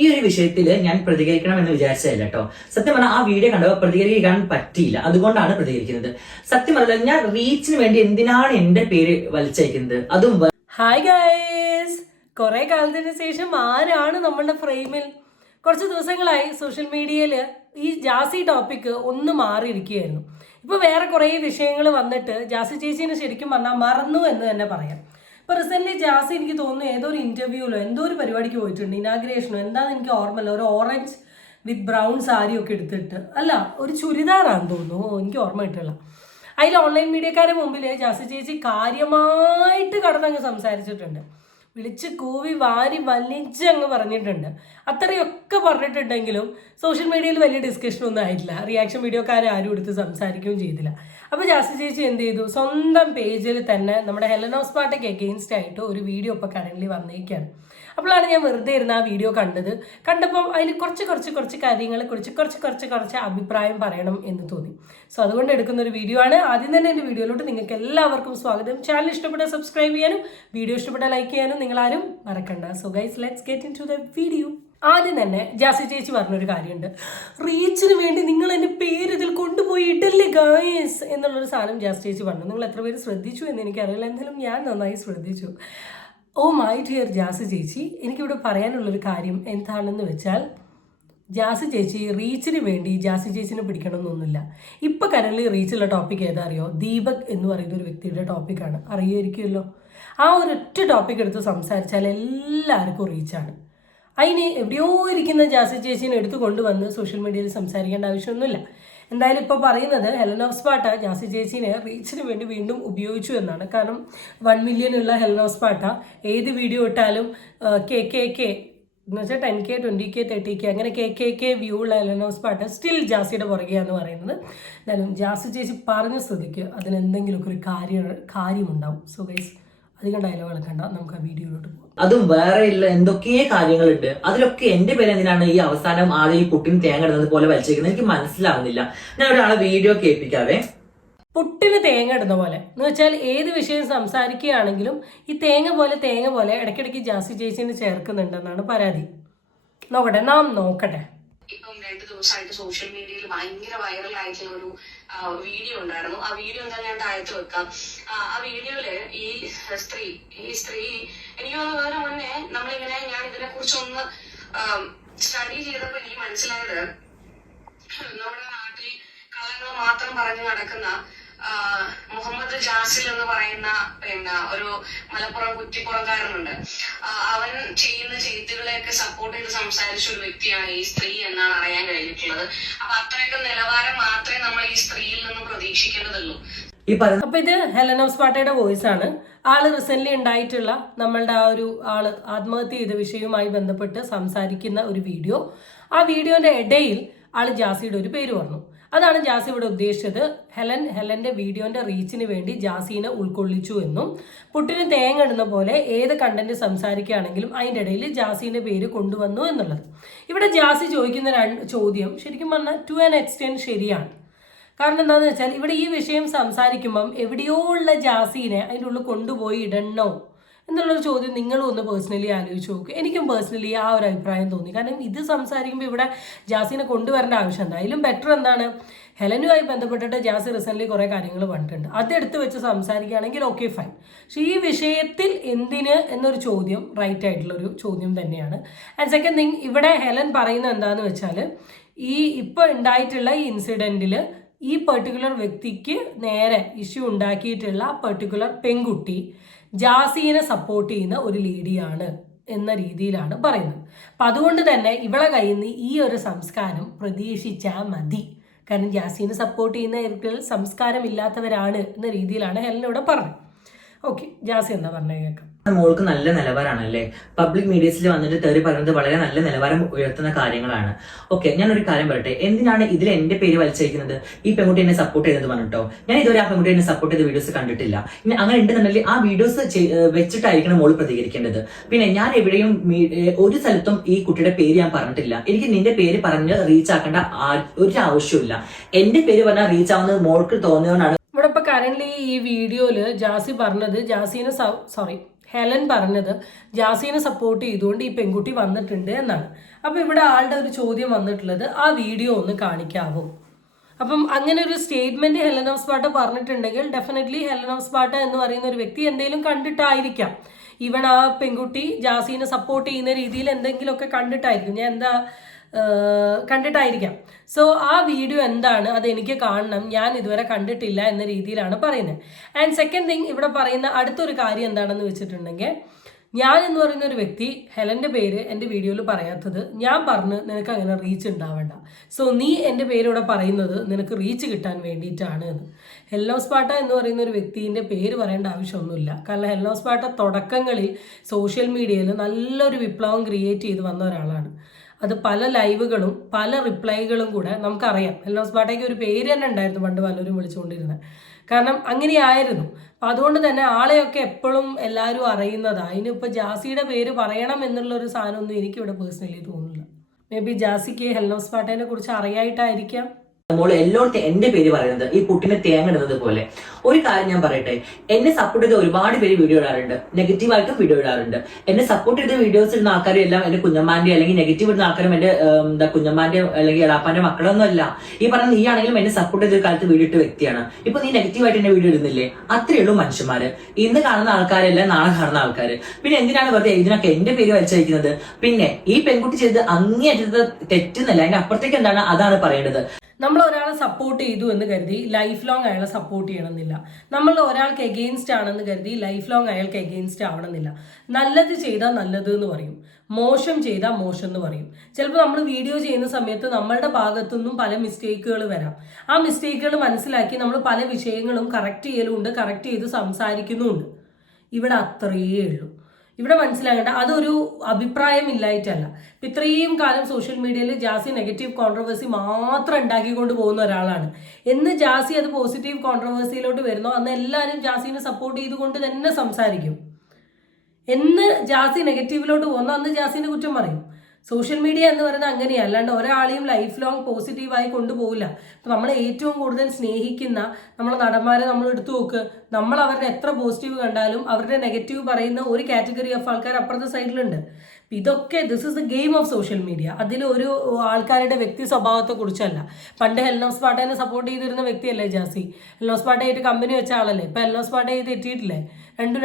ഈ ഒരു വിഷയത്തിൽ ഞാൻ പ്രതികരിക്കണം എന്ന് വിചാരിച്ചതല്ല കേട്ടോ. സത്യം പറഞ്ഞാൽ ആ വീഡിയോ കണ്ടപ്പോൾ പ്രതികരിക്കാൻ പറ്റിയില്ല, അതുകൊണ്ടാണ് പ്രതികരിക്കുന്നത്. സത്യം പറഞ്ഞാൽ ഞാൻ റീച്ചിന് വേണ്ടി എന്തിനാണ് എന്റെ പേര് വലിച്ചയക്കുന്നത്? അതും ഹായ് ഗൈസ്, കുറെ കാലത്തിന് ശേഷം ആരാണ് നമ്മളുടെ ഫ്രെയിമിൽ? കുറച്ച് ദിവസങ്ങളായി സോഷ്യൽ മീഡിയയിൽ ഈ ജാസി ടോപ്പിക്ക് ഒന്ന് മാറിയിരിക്കുകയായിരുന്നു. ഇപ്പൊ വേറെ കുറേ വിഷയങ്ങൾ വന്നിട്ട് ജാസി ചേച്ചീനെ ശരിക്കും പറഞ്ഞാൽ മറന്നു എന്ന് തന്നെ പറയാം. ഇപ്പൊ റിസെന്റ് ജാസി എനിക്ക് തോന്നുന്നു ഏതോ ഒരു ഇന്റർവ്യൂവിലോ എന്തോ ഒരു പരിപാടിക്ക് പോയിട്ടുണ്ട്, ഇനാഗ്രേഷനോ എന്താന്ന് എനിക്ക് ഓർമ്മയില്ല. ഒരു ഓറഞ്ച് വിത്ത് ബ്രൗൺ സാരി ഒക്കെ എടുത്തിട്ട്, അല്ല ഒരു ചുരിദാറാന്ന് തോന്നുന്നു, എനിക്ക് ഓർമ്മ കിട്ടില്ല. അതിൽ ഓൺലൈൻ മീഡിയക്കാരുടെ മുമ്പിൽ ജാസി ചേച്ചി കാര്യമായിട്ട് കടന്നങ്ങ് സംസാരിച്ചിട്ടുണ്ട്. വിളിച്ച് കൂവി വാരി വലിച്ച് അങ്ങ് പറഞ്ഞിട്ടുണ്ട്. അത്രയൊക്കെ പറഞ്ഞിട്ടുണ്ടെങ്കിലും സോഷ്യൽ മീഡിയയിൽ വലിയ ഡിസ്കഷൻ ഒന്നും ആയിട്ടില്ല. റിയാക്ഷൻ വീഡിയോക്കാരെ ആരും എടുത്ത് സംസാരിക്കുകയും ചെയ്തില്ല. അപ്പോൾ ജാസി ചേച്ചി എന്ത് ചെയ്തു, സ്വന്തം പേജിൽ തന്നെ നമ്മുടെ ഹെലനോസ് പാട്ടയ്ക്ക് എഗെയിൻസ്റ്റ് ആയിട്ട് ഒരു വീഡിയോ ഇപ്പോൾ കറൻ്റ് വന്നിരിക്കുകയാണ്. അപ്പോഴാണ് ഞാൻ വെറുതെ ഇരുന്ന് ആ വീഡിയോ കണ്ടപ്പോൾ അതിൽ കുറച്ച് കാര്യങ്ങൾ കുറച്ച് അഭിപ്രായം പറയണം എന്ന് തോന്നി. സോ അതുകൊണ്ട് എടുക്കുന്ന ഒരു വീഡിയോ ആണ്. ആദ്യം തന്നെ എൻ്റെ വീഡിയോയിലോട്ട് നിങ്ങൾക്ക് എല്ലാവർക്കും സ്വാഗതം. ചാനൽ ഇഷ്ടപ്പെട്ടാൽ സബ്സ്ക്രൈബ് ചെയ്യാനും വീഡിയോ ഇഷ്ടപ്പെട്ടാൽ ലൈക്ക് ചെയ്യാനും നിങ്ങളാരും മറക്കണ്ട. So guys, let's get into the video. ആദ്യം തന്നെ ജാസി ചേച്ചി പറഞ്ഞൊരു കാര്യമുണ്ട്, റീച്ചിന് വേണ്ടി നിങ്ങൾ എൻ്റെ പേര് ഇതിൽ കൊണ്ടുപോയി ഇടല്ലേ ഗായ്സ് എന്നുള്ളൊരു സാധനം ജാസി ചേച്ചി പറഞ്ഞു. നിങ്ങൾ എത്ര പേര് ശ്രദ്ധിച്ചു എന്ന് എനിക്കറിയില്ല, എന്തായാലും ഞാൻ നന്നായി ശ്രദ്ധിച്ചു. ഓ മൈ ഡിയർ ജാസി ചേച്ചി, എനിക്കിവിടെ പറയാനുള്ളൊരു കാര്യം എന്താണെന്ന് വെച്ചാൽ, ജാസി ചേച്ചി റീച്ചിന് വേണ്ടി ജാസി ചേച്ചിനെ പിടിക്കണമെന്നൊന്നുമില്ല. ഇപ്പം കരളിൽ റീച്ചുള്ള ടോപ്പിക് ഏതാ അറിയോ? ദീപക് എന്ന് പറയുന്ന ഒരു വ്യക്തിയുടെ ടോപ്പിക്കാണ്, അറിയുമായിരിക്കുമല്ലോ. ആ ഒരൊറ്റ ടോപ്പിക് എടുത്ത് സംസാരിച്ചാൽ എല്ലാവർക്കും റീച്ചാണ്. അതിന് എവിടെയോ ഇരിക്കുന്ന ജാസി ചേച്ചീനെ എടുത്തു കൊണ്ടുവന്ന് സോഷ്യൽ മീഡിയയിൽ സംസാരിക്കേണ്ട ആവശ്യമൊന്നുമില്ല. എന്തായാലും ഇപ്പോൾ പറയുന്നത് ഹെലനോസ് പാട്ട ജാസി ചേച്ചീനെ റീച്ചിന് വേണ്ടി വീണ്ടും ഉപയോഗിച്ചു എന്നാണ്. കാരണം 1 million ഉള്ള ഹെലനോസ് പാട്ട ഏത് വീഡിയോ ഇട്ടാലും കെ എന്ന് വെച്ചാൽ 10K 20K 30K അങ്ങനെ കെ വ്യൂ ഉള്ള ഹെലനോസ് പാട്ട സ്റ്റിൽ ജാസിയുടെ പുറകെയാന്ന് പറയുന്നത്. എന്തായാലും ജാസി ചേച്ചി പറഞ്ഞ സ്ഥിതിക്ക് അതിനെന്തെങ്കിലുമൊക്കെ ഒരു കാര്യമുണ്ടാവും. സോ ഗൈസ്, അധികം ഡയലോഗ് കണ്ട നമുക്ക് ആ വീഡിയോയിലോട്ട് പോകാം. അതും വേറെ ഉള്ള എന്തൊക്കെ കാര്യങ്ങളുണ്ട്, അതിലൊക്കെ എന്റെ പേര് എന്തിനാണ് ഈ അവസാനം ആദ്യം ഈ പുട്ടിന് തേങ്ങ ഇടുന്നത് പോലെ വലിച്ചേക്കുന്നത്? എനിക്ക് മനസ്സിലാവുന്നില്ല. ഞാൻ ഒരാളെ വീഡിയോ കേൾപ്പിക്കാവേ. പുട്ടിന് തേങ്ങ ഇടുന്ന പോലെ എന്ന് വെച്ചാൽ ഏത് വിഷയം സംസാരിക്കുകയാണെങ്കിലും ഈ തേങ്ങ പോലെ ഇടയ്ക്കിടയ്ക്ക് ജാസി ചേച്ചിനെ ചേർക്കുന്നുണ്ടെന്നാണ് പരാതി. നാം നോക്കട്ടെ. ഇപ്പം 2 ദിവസമായിട്ട് സോഷ്യൽ മീഡിയയിൽ ഭയങ്കര വൈറൽ ആയിട്ടുള്ള ഒരു വീഡിയോ ഉണ്ടായിരുന്നു. ആ വീഡിയോ എന്താ ഞാൻ താഴത്ത് വെക്കാം. ആ വീഡിയോയില് ഈ സ്ത്രീ എനിക്ക് തോന്നുന്നതിന് മുന്നേ നമ്മളിങ്ങനെ ഞാൻ ഇതിനെ കുറിച്ചൊന്ന് സ്റ്റഡി ചെയ്തപ്പോൾ എനിക്ക് മനസ്സിലായത്, നമ്മുടെ നാട്ടിൽ കള്ളങ്ങൾ മാത്രം പറഞ്ഞു നടക്കുന്ന മുഹമ്മദ് ജാസിൽ എന്ന് പറയുന്ന ഒരു മലപ്പുറം കുറ്റിപ്പുറക്കാരനുണ്ട്. അവൻ ചെയ്യുന്ന ചെയ്തികളെയൊക്കെ സപ്പോർട്ട് ചെയ്ത് സംസാരിച്ച ഒരു വ്യക്തിയാണ് ഈ സ്ത്രീ എന്നാണ് അറിയാൻ കഴിഞ്ഞിട്ടുള്ളത്. അപ്പൊ അത്രയൊക്കെ നിലവാരം മാത്രമേ നമ്മൾ ഈ സ്ത്രീയിൽ നിന്ന് പ്രതീക്ഷിക്കേണ്ടതുള്ളൂ. അപ്പൊ ഇത് ഹെലനോസ് പാട്ടയുടെ വോയിസ് ആണ്. ആള് റീസെന്റ് ഉണ്ടായിട്ടുള്ള നമ്മളുടെ ആ ഒരു ആള് ആത്മഹത്യ ചെയ്ത വിഷയവുമായി ബന്ധപ്പെട്ട് സംസാരിക്കുന്ന ഒരു വീഡിയോ. ആ വീഡിയോന്റെ ഇടയിൽ ആള് ജാസിയുടെ ഒരു പേര് പറഞ്ഞു. അതാണ് ജാസി ഇവിടെ ഉദ്ദേശിച്ചത്. ഹെലന്റെ വീഡിയോന്റെ റീച്ചിന് വേണ്ടി ജാസീനെ ഉൾക്കൊള്ളിച്ചു എന്നും, പുട്ടിന് തേങ്ങ ഇടുന്ന പോലെ ഏത് കണ്ടന്റ് സംസാരിക്കുകയാണെങ്കിലും അതിൻ്റെ ഇടയിൽ ജാസീന്റെ പേര് കൊണ്ടുവന്നു എന്നുള്ളത്. ഇവിടെ ജാസി ചോദിക്കുന്ന ചോദ്യം ശരിക്കും പറഞ്ഞാൽ ടു ആൻ എക്സ്റ്റെൻഡ് ശരിയാണ്. കാരണം എന്താണെന്ന് വെച്ചാൽ ഇവിടെ ഈ വിഷയം സംസാരിക്കുമ്പം എവിടെയോ ഉള്ള ജാസീനെ അതിൻ്റെ ഉള്ളിൽ കൊണ്ടുപോയി ഇടണോ എന്നുള്ളൊരു ചോദ്യം നിങ്ങളും ഒന്ന് പേഴ്സണലി ആലോചിച്ച് നോക്കുക. എനിക്കും പേഴ്സണലി ആ ഒരു അഭിപ്രായം തോന്നി. കാരണം ഇത് സംസാരിക്കുമ്പോൾ ഇവിടെ ജാസിനെ കൊണ്ടുവരേണ്ട ആവശ്യം എന്താ? അതിലും ബെറ്റർ എന്താണ്, ഹെലനുമായി ബന്ധപ്പെട്ടിട്ട് ജാസി റീസെൻ്റ്ലി കുറേ കാര്യങ്ങൾ പറഞ്ഞിട്ടുണ്ട്, അതെടുത്ത് വെച്ച് സംസാരിക്കുകയാണെങ്കിൽ ഓക്കെ ഫൈൻ. പക്ഷേ ഈ വിഷയത്തിൽ എന്തിന് എന്നൊരു ചോദ്യം റൈറ്റ് ആയിട്ടുള്ളൊരു ചോദ്യം തന്നെയാണ്. ആൻഡ് സെക്കൻഡ് തിങ്, ഇവിടെ ഹെലൻ പറയുന്നത് എന്താണെന്ന് വെച്ചാൽ, ഈ ഇപ്പോൾ ഉണ്ടായിട്ടുള്ള ഈ ഇൻസിഡൻറ്റിൽ ഈ പെർട്ടിക്കുലർ വ്യക്തിക്ക് നേരെ ഇഷ്യൂ ഉണ്ടാക്കിയിട്ടുള്ള പെർട്ടിക്കുലർ പെൺകുട്ടി ജാസീനെ സപ്പോർട്ട് ചെയ്യുന്ന ഒരു ലേഡിയാണ് എന്ന രീതിയിലാണ് പറയുന്നത്. അപ്പം അതുകൊണ്ട് തന്നെ ഇവളെ കയ്യിൽ നിന്ന് ഈ ഒരു സംസ്കാരം പ്രതീക്ഷിച്ചാൽ മതി. കാരണം ജാസീനെ സപ്പോർട്ട് ചെയ്യുന്ന സംസ്കാരമില്ലാത്തവരാണ് എന്ന രീതിയിലാണ് ഹെലനോട് പറഞ്ഞത്. ഓക്കെ, ജാസി എന്താ പറഞ്ഞത് കേൾക്കാം. മോൾക്ക് നല്ല നിലവാരമാണല്ലേ, പബ്ലിക് മീഡിയസിൽ വന്നിട്ട് തെറി പറയുന്നത് വളരെ നല്ല നിലവാരം ഉയർത്തുന്ന കാര്യങ്ങളാണ്. ഓക്കെ, ഞാനൊരു കാര്യം പറയട്ടെ, എന്തിനാണ് ഇതിൽ എന്റെ പേര് വലിച്ചയക്കുന്നത്? ഈ പെൺകുട്ടി എന്നെ സപ്പോർട്ട് ചെയ്തത് പറഞ്ഞിട്ടോ, ഞാൻ ഇതുവരെ ആ പെൺകുട്ടി എന്നെ സപ്പോർട്ട് ചെയ്ത വീഡിയോസ് കണ്ടിട്ടില്ല. ഇനി അങ്ങനെ ഉണ്ടെന്നുണ്ടെങ്കിൽ ആ വീഡിയോസ് വെച്ചിട്ടായിരിക്കണം മോള് പ്രതികരിക്കേണ്ടത്. പിന്നെ ഞാൻ എവിടെയും ഒരു സ്ഥലത്തും ഈ കുട്ടിയുടെ പേര് ഞാൻ പറഞ്ഞിട്ടില്ല. എനിക്ക് നിന്റെ പേര് പറഞ്ഞ് റീച്ച് ആക്കേണ്ട ഒരു ആവശ്യമില്ല. എന്റെ പേര് പറഞ്ഞാൽ റീച്ച് ആവുന്നത് മോൾക്ക് തോന്നിയതുകൊണ്ടാണ്. ഇവിടെ ഇപ്പൊ കറന്റ് ഈ വീഡിയോയില് ജാസി പറഞ്ഞത്, ഹെലൻ പറഞ്ഞത് ജാസീനെ സപ്പോർട്ട് ചെയ്തുകൊണ്ട് ഈ പെൺകുട്ടി വന്നിട്ടുണ്ട് എന്നാണ്. അപ്പോൾ ഇവിടെ ആളുടെ ഒരു ചോദ്യം വന്നിട്ടുള്ളത്, ആ വീഡിയോ ഒന്ന് കാണിക്കാവോ? അപ്പം അങ്ങനെ ഒരു സ്റ്റേറ്റ്മെന്റ് ഹെലൻ ഓഫ് സ്പാർട്ട പറഞ്ഞിട്ടുണ്ടെങ്കിൽ ഡെഫിനറ്റ്ലി ഹെലൻ ഓഫ് സ്പാർട്ട എന്ന് പറയുന്ന ഒരു വ്യക്തി എന്തെങ്കിലും കണ്ടിട്ടായിരിക്കാം. ഈവൻ ആ പെൺകുട്ടി ജാസീനെ സപ്പോർട്ട് ചെയ്യുന്ന രീതിയിൽ എന്തെങ്കിലുമൊക്കെ കണ്ടിട്ടായിരിക്കും. കണ്ടിട്ടായിരിക്കാം. സോ ആ വീഡിയോ എന്താണ്, അത് എനിക്ക് കാണണം, ഞാൻ ഇതുവരെ കണ്ടിട്ടില്ല എന്ന രീതിയിലാണ് പറയുന്നത്. ആൻഡ് സെക്കൻഡ് തിങ്, ഇവിടെ പറയുന്ന അടുത്തൊരു കാര്യം എന്താണെന്ന് വെച്ചിട്ടുണ്ടെങ്കിൽ, ഞാൻ എന്ന് പറയുന്ന ഒരു വ്യക്തി ഹെലന്റെ പേര് എൻ്റെ വീഡിയോയിൽ പറയാത്തത് ഞാൻ പറഞ്ഞ് നിനക്ക് അങ്ങനെ റീച്ച് ഉണ്ടാവണ്ട, സോ നീ എൻ്റെ പേരിവിടെ പറയുന്നത് നിനക്ക് റീച്ച് കിട്ടാൻ വേണ്ടിയിട്ടാണ് എന്ന്. ഹെലൻ ഓഫ് സ്പാർട്ട എന്ന് പറയുന്ന ഒരു വ്യക്തിൻ്റെ പേര് പറയേണ്ട ആവശ്യമൊന്നുമില്ല. കാരണം ഹെലൻ ഓഫ് സ്പാർട്ട തുടക്കങ്ങളിൽ സോഷ്യൽ മീഡിയയിൽ നല്ലൊരു വിപ്ലവം ക്രിയേറ്റ് ചെയ്ത് വന്ന ഒരാളാണ്. അത് പല ലൈവുകളും പല റിപ്ലൈകളും കൂടെ നമുക്കറിയാം. ഹെലൻ ഓഫ് സ്പാർട്ടയ്ക്ക് ഒരു പേര് തന്നെ ഉണ്ടായിരുന്നു പണ്ട് പലരും വിളിച്ചുകൊണ്ടിരുന്നത്. കാരണം അങ്ങനെയായിരുന്നു. അപ്പം അതുകൊണ്ട് തന്നെ ആളെയൊക്കെ എപ്പോഴും എല്ലാവരും അറിയുന്നതാണ്. അതിനിപ്പോൾ ജാസിയുടെ പേര് പറയണം എന്നുള്ളൊരു സാധനമൊന്നും എനിക്കിവിടെ പേഴ്സണലി തോന്നുന്നില്ല. മേ ബി ജാസിക്ക് ഹെലൻ ഓഫ് സ്പാർട്ടയെ കുറിച്ച് അറിയായിട്ടായിരിക്കാം മോള് എല്ലായിടത്തും എന്റെ പേര് പറയുന്നത് ഈ പുട്ടിനെ തേങ്ങിടുന്നത് പോലെ. ഒരു കാര്യം ഞാൻ പറയട്ടെ, എന്നെ സപ്പോർട്ട് ചെയ്ത ഒരുപാട് പേര് വീഡിയോ ഇടാറുണ്ട്, നെഗറ്റീവായിട്ടും വീഡിയോ ഇടാറുണ്ട്. എന്നെ സപ്പോർട്ട് ചെയ്ത വീഡിയോസ് ഇടുന്ന ആൾക്കാരും എല്ലാം എന്റെ കുഞ്ഞമ്മാന്റെ അല്ലെങ്കിൽ നെഗറ്റീവ് ഇടുന്ന ആൾക്കാരും എന്റെ കുഞ്ഞമ്മാന്റെ അല്ലെങ്കിൽ എളാപ്പാന്റെ മക്കളൊന്നും അല്ല. ഈ പറഞ്ഞ നീ ആണെങ്കിലും എന്നെ സപ്പോർട്ട് ചെയ്ത കാലത്ത് വീഡിയോ ഇട്ട വ്യക്തിയാണ്. ഇപ്പൊ നീ നെഗറ്റീവായിട്ട് എന്നെ വീഡിയോ ഇടുന്നില്ലേ? അത്രയേ ഉള്ളൂ മനുഷ്യന്മാര്. ഇന്ന് കാണുന്ന ആൾക്കാരല്ല നാളെ കാണുന്ന ആൾക്കാര്. പിന്നെ എന്തിനാണ് വെറുതെ ഇതിനൊക്കെ എന്റെ പേര് വലിച്ചയക്കുന്നത്? പിന്നെ ഈ പെൺകുട്ടി ചെയ്ത് അങ്ങേയറ്റത് തെറ്റുന്നല്ല, അതിന്റെ അപ്പുറത്തേക്ക് എന്താണ് അതാണ് പറയേണ്ടത്. നമ്മൾ ഒരാളെ സപ്പോർട്ട് ചെയ്തു എന്ന് കരുതി ലൈഫ് ലോങ് അയാളെ സപ്പോർട്ട് ചെയ്യണമെന്നില്ല. നമ്മൾ ഒരാൾക്ക് എഗെയിൻസ്റ്റ് ആണെന്ന് കരുതി ലൈഫ് ലോങ് അയാൾക്ക് എഗെയിൻസ്റ്റ് ആവണമെന്നില്ല. നല്ലത് ചെയ്താൽ നല്ലത് എന്ന് പറയും, മോശം ചെയ്താൽ മോശം എന്ന് പറയും. ചിലപ്പോൾ നമ്മൾ വീഡിയോ ചെയ്യുന്ന സമയത്ത് നമ്മളുടെ ഭാഗത്തുനിന്നും പല മിസ്റ്റേക്കുകൾ വരാം. ആ മിസ്റ്റേക്കുകൾ മനസ്സിലാക്കി നമ്മൾ പല വിഷയങ്ങളും കറക്റ്റ് ചെയ്യലുമുണ്ട്, കറക്റ്റ് ചെയ്ത് സംസാരിക്കുന്നുമുണ്ട്. ഇവിടെ അത്രയേ ഉള്ളൂ. ഇവിടെ മനസ്സിലാകേണ്ട അതൊരു അഭിപ്രായം ഇല്ലായിട്ടല്ല. ഇപ്പം ഇത്രയും കാലം സോഷ്യൽ മീഡിയയിൽ ജാസി നെഗറ്റീവ് കോൺട്രവേഴ്സി മാത്രം ഉണ്ടാക്കിക്കൊണ്ട് പോകുന്ന ഒരാളാണ്. എന്ന് ജാസി അത് പോസിറ്റീവ് കോൺട്രവേഴ്സിയിലോട്ട് വരുന്നോ അന്ന് എല്ലാവരും ജാസിനെ സപ്പോർട്ട് ചെയ്തുകൊണ്ട് തന്നെ സംസാരിക്കും. എന്ന് ജാസി നെഗറ്റീവിലോട്ട് പോകുന്നോ അന്ന് ജാസിനെ കുറ്റം പറയും. സോഷ്യൽ മീഡിയ എന്ന് പറയുന്നത് അങ്ങനെയാണ്, അല്ലാണ്ട് ഒരാളെയും ലൈഫ് ലോങ് പോസിറ്റീവായി കൊണ്ടുപോകില്ല. അപ്പം നമ്മൾ ഏറ്റവും കൂടുതൽ സ്നേഹിക്കുന്ന നമ്മളെ നടന്മാരെ നമ്മൾ എടുത്തു നോക്ക്, നമ്മൾ അവരുടെ എത്ര പോസിറ്റീവ് കണ്ടാലും അവരുടെ നെഗറ്റീവ് പറയുന്ന ഒരു കാറ്റഗറി ഓഫ് ആൾക്കാർ അപ്പുറത്തെ സൈഡിലുണ്ട്. ഇതൊക്കെ this is the game of social media. അതിലൊരു ആൾക്കാരുടെ വ്യക്തി സ്വഭാവത്തെ കുറിച്ചല്ല. പണ്ട് ഹെലൻ ഓഫ് സ്പാർട്ടയെ സപ്പോർട്ട് ചെയ്തിരുന്ന വ്യക്തിയല്ലേ ജാസി? ഹെലൻ ഓഫ് സ്പാർട്ടയായിട്ട് കമ്പനി വെച്ച ആളല്ലേ? ഇപ്പം ഹെലൻ ഓഫ് സ്പാർട്ടയെ തെറ്റിയിട്ടില്ലേ?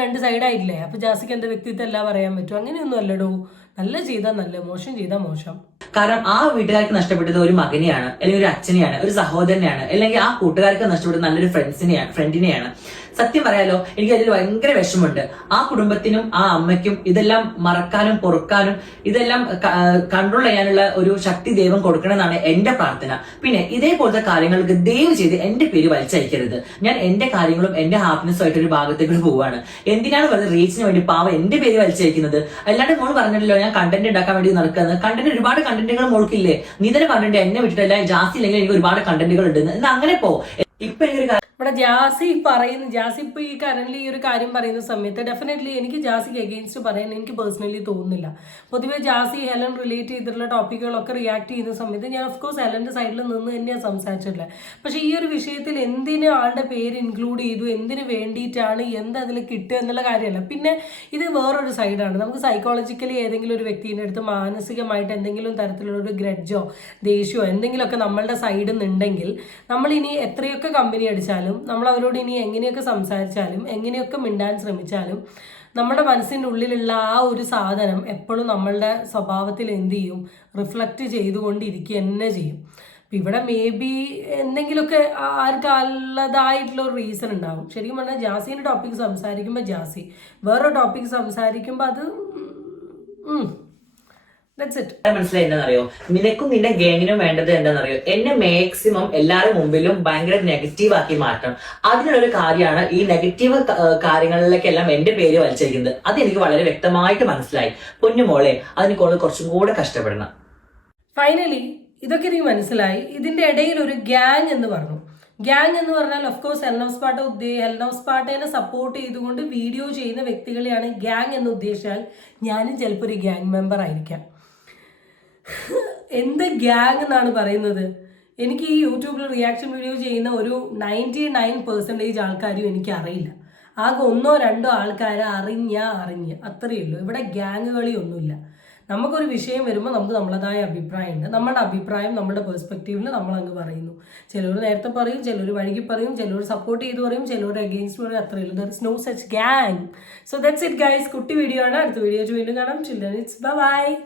രണ്ട് സൈഡായിട്ടില്ലേ? അപ്പം ജാസിക്ക് എന്താ വ്യക്തിത്വം എല്ലാം പറയാൻ പറ്റും? അങ്ങനെയൊന്നും അല്ലടോ. നല്ല ചെയ്താൽ നല്ല, മോശം ചെയ്താൽ മോശം. കാരണം ആ വീട്ടുകാർക്ക് നഷ്ടപ്പെട്ടത് ഒരു മകനെയാണ്, അല്ലെങ്കിൽ ഒരു അച്ഛനെയാണ്, ഒരു സഹോദരനെയാണ്, അല്ലെങ്കിൽ ആ കൂട്ടുകാർക്ക് നഷ്ടപ്പെട്ടത് നല്ലൊരു ഫ്രണ്ടിനെയാണ്. സത്യം പറയാലോ, എനിക്ക് അതിൽ ഭയങ്കര വിഷമമുണ്ട്. ആ കുടുംബത്തിനും ആ അമ്മയ്ക്കും ഇതെല്ലാം മറക്കാനും പൊറുക്കാനും ഇതെല്ലാം കൺട്രോൾ ചെയ്യാനുള്ള ഒരു ശക്തി ദൈവം കൊടുക്കണമെന്നാണ് എന്റെ പ്രാർത്ഥന. പിന്നെ ഇതേപോലത്തെ കാര്യങ്ങൾക്ക് ദയവ് ചെയ്ത് എന്റെ പേര് വലിച്ചയക്കരുത്. ഞാൻ എന്റെ കാര്യങ്ങളും എന്റെ ഹാപ്പിനെസ്സും ആയിട്ട് ഒരു ഭാഗത്തേക്ക് പോവാണ്. എന്തിനാണ് വെറുതെ റീച്ചിന് വേണ്ടി പാവം എന്റെ പേര് വലിച്ചയക്കുന്നത്? അല്ലാണ്ട് മോൾ പറഞ്ഞിട്ടല്ലോ ഞാൻ കണ്ടന്റ് ഉണ്ടാക്കാൻ വേണ്ടി നടക്കുന്നത്. കണ്ടന്റ് ഒരുപാട് കണ്ടന്റുകൾ മോൾക്കില്ലേ? നീ തന്നെ പറഞ്ഞിട്ട് എന്നെ വിട്ടിട്ടല്ല ജാസി ഇല്ലെങ്കിൽ എനിക്ക് ഒരുപാട് കണ്ടന്റുകൾ ഉണ്ട്. എന്നാ അങ്ങനെ പോ. ഇപ്പൊ എനിക്കൊരു ഇവിടെ ജാസി ഇപ്പൊ ഈ കറന്റ് ഈ ഒരു കാര്യം പറയുന്ന സമയത്ത് ഡെഫിനറ്റ്ലി എനിക്ക് ജാസിക്ക് എഗെയിൻസ്റ്റ് പറയാൻ എനിക്ക് പേഴ്സണലി തോന്നുന്നില്ല. പൊതുവെ ജാസി ഹെലൻ റിലേറ്റ് ചെയ്തിട്ടുള്ള ടോപ്പിക്കുകളൊക്കെ റിയാക്ട് ചെയ്യുന്ന സമയത്ത് ഞാൻ ഓഫ്കോഴ്സ് ഹെലന്റെ സൈഡിൽ നിന്ന് തന്നെയാണ് സംസാരിച്ചിട്ടുള്ളത്. പക്ഷേ ഈ ഒരു വിഷയത്തിൽ എന്തിന് ആളുടെ പേര് ഇൻക്ലൂഡ് ചെയ്തു, എന്തിനു വേണ്ടിയിട്ടാണ്, അതിൽ കിട്ടുക എന്നുള്ള കാര്യമല്ല. പിന്നെ ഇത് വേറൊരു സൈഡാണ്. നമുക്ക് സൈക്കോളജിക്കലി ഏതെങ്കിലും ഒരു വ്യക്തിൻ്റെ അടുത്ത് മാനസികമായിട്ട് എന്തെങ്കിലും തരത്തിലുള്ള ഒരു ഗ്രഡ്ജോ ദേഷ്യമോ എന്തെങ്കിലുമൊക്കെ നമ്മളുടെ സൈഡിൽ നിന്നുണ്ടെങ്കിൽ നമ്മളിനി എത്രയൊക്കെ കമ്പനി അടിച്ചാലും നമ്മൾ അവരോട് ഇനി എങ്ങനെയൊക്കെ സംസാരിച്ചാലും എങ്ങനെയൊക്കെ മിണ്ടാൻ ശ്രമിച്ചാലും നമ്മുടെ മനസ്സിൻ്റെ ഉള്ളിലുള്ള ആ ഒരു സാധനം എപ്പോഴും നമ്മളുടെ സ്വഭാവത്തിൽ എന്ത് ചെയ്യും, റിഫ്ലക്റ്റ് ചെയ്തുകൊണ്ടിരിക്കുക തന്നെ ചെയ്യും. അപ്പം ഇവിടെ മേ ബി എന്തെങ്കിലുമൊക്കെ ആർക്കുള്ളതായിട്ടുള്ള ഒരു റീസൺ ഉണ്ടാവും. ശരിക്കും പറഞ്ഞാൽ ജാസീൻ്റെ ടോപ്പിക് സംസാരിക്കുമ്പോൾ ജാസി, വേറൊരു ടോപ്പിക് സംസാരിക്കുമ്പോൾ അത് മനസ്സിലായി എന്താണെന്നറിയോ? നിനക്കും നിന്റെ ഗാങ്ങിനും വേണ്ടത് എന്താണെന്നറിയോ? എന്നെ മാക്സിമം എല്ലാവരുടെ മുമ്പിലും ഭയങ്കര നെഗറ്റീവ് ആക്കി മാറ്റണം. അതിനുള്ളൊരു കാര്യമാണ് ഈ നെഗറ്റീവ് കാര്യങ്ങളിലേക്കെല്ലാം എന്റെ പേര് വലിച്ചിരിക്കുന്നത്. അത് എനിക്ക് വളരെ വ്യക്തമായിട്ട് മനസ്സിലായി. പൊന്നുമോളെ, അതിനെ കൊണ്ട് കുറച്ചും കൂടെ കഷ്ടപ്പെടണം. ഫൈനലി ഇതൊക്കെ എനിക്ക് മനസ്സിലായി. ഇതിന്റെ ഇടയിൽ ഒരു ഗ്യാങ് എന്ന് പറഞ്ഞു. ഗ്യാങ് എന്ന് പറഞ്ഞാൽ ഓഫ്കോഴ്സ് ഹെലൻ ഓഫ് സ്പാർട്ടയെ സപ്പോർട്ട് ചെയ്തുകൊണ്ട് വീഡിയോ ചെയ്യുന്ന വ്യക്തികളെയാണ് ഗ്യാങ് എന്ന് ഉദ്ദേശിച്ചാൽ ഞാനും ചിലപ്പോൾ ഒരു ഗ്യാങ് മെമ്പർ ആയിരിക്കാം. എന്ത് ഗ്യാങ് എന്നാണ് പറയുന്നത്? എനിക്ക് ഈ യൂട്യൂബിൽ റിയാക്ഷൻ വീഡിയോ ചെയ്യുന്ന ഒരു 99% ആൾക്കാരും എനിക്ക് അറിയില്ല. ആകെ 1-2 ആൾക്കാരെ അറിഞ്ഞ് അത്രയേ ഉള്ളൂ. ഇവിടെ ഗ്യാങ് കളിയൊന്നുമില്ല. നമുക്കൊരു വിഷയം വരുമ്പോൾ നമുക്ക് നമ്മളതായ അഭിപ്രായമുണ്ട്. നമ്മുടെ അഭിപ്രായം നമ്മുടെ പെർസ്പെക്റ്റീവിൽ നമ്മളങ്ങ് പറയുന്നു. ചിലർ നേരത്തെ പറയും, ചിലർ വഴുകി പറയും, ചിലർ സപ്പോർട്ട് ചെയ്ത് പറയും, ചിലർ അഗെയിൻസ്റ്റ് പറയും. അത്രയേ ഉള്ളൂ. There is no such gang. So that's it guys. കുട്ടി വീഡിയോ ആണ്. അടുത്ത വീഡിയോ വീണ്ടും കാണാം. Children, it's by.